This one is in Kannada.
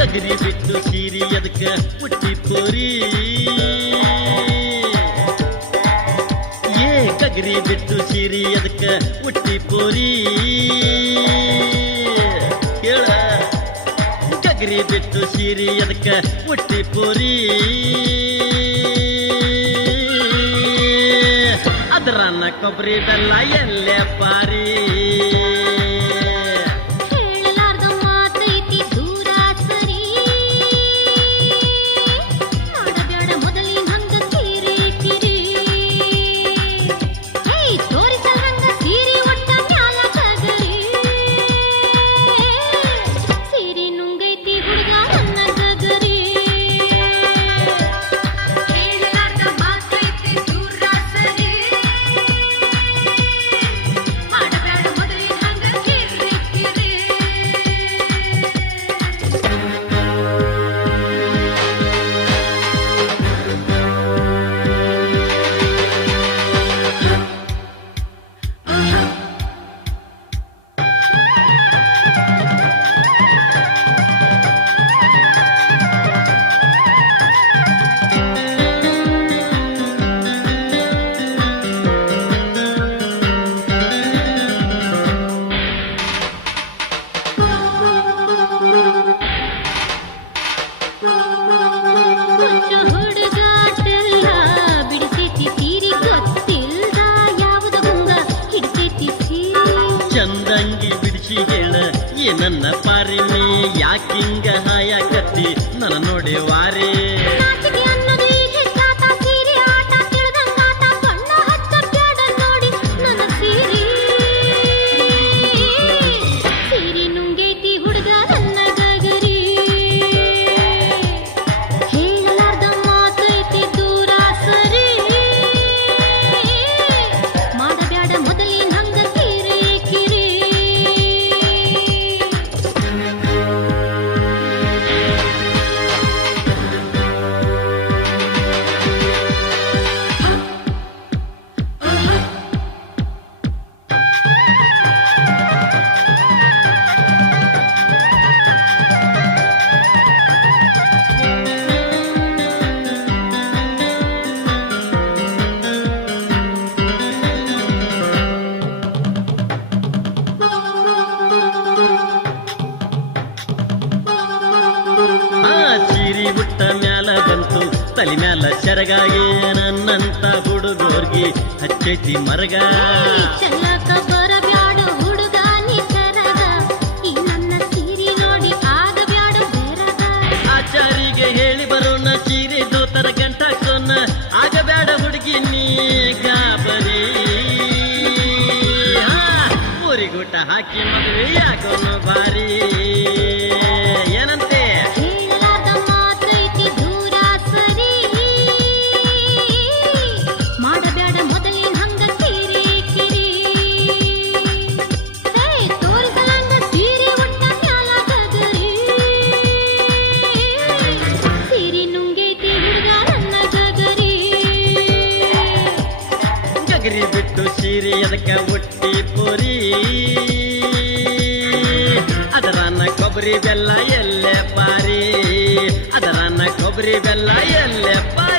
ಗಗರಿ ಬಿಟ್ಟು ಸೀರಿ ಅದಕ್ಕೆ ಹುಟ್ಟಿ ಪೋರಿ ಏ ಗಗರಿ ಬಿಟ್ಟು ಸೀರಿ ಅದಕ್ಕೆ ಹುಟ್ಟಿ ಪೋರಿ ಕೇಳ ಗಗರಿ ಬಿಟ್ಟು ಸೀರಿ ಅದಕ್ಕೆ ಹುಟ್ಟಿ ಪೋರಿ ಅದರನ್ನ ಕೊಬ್ಬರಿ ಬೆಲ್ಲ ಎಲ್ಲೇ ಪಾರಿ? ನನ್ನ ಪಾರಿಮಿ ಯಾಕಿಂಗ ಹಾಯಾಕತ್ತಿ? ನನ್ನ ನೋಡಿ ವಾರಿ ತಲಿ ಮ್ಯಾಲ ಸೆರಗಾಗಿ ನನ್ನಂತ ಹುಡುಗೋರ್ಗಿ ಹಚ್ಚೈತಿ ಮರಗ. ಆಚಾರಿಗೆ ಹೇಳಿ ಬರೋಣ ದೋತರ ಆಗಬೇಡ ಹುಡುಗಿ ನೀ ಗಾಬರಿ ಊರಿಗೂಟ ಹಾಕಿ ಮದುವೆ ಯಾಕೊಂದು ಬಾರಿ ಏನಂತೆ? ಸೀರೆ ಅದಕ್ಕೆ ಹುಟ್ಟಿ ಪುರಿ. ಅದರನ್ನ ಕೊಬ್ಬರಿ ಬೆಲ್ಲ ಎಲ್ಲೆ ಪಾರಿ. ಅದರನ್ನ ಕೊಬ್ಬರಿ ಬೆಲ್ಲ ಎಲ್ಲೆ ಪಾರಿ.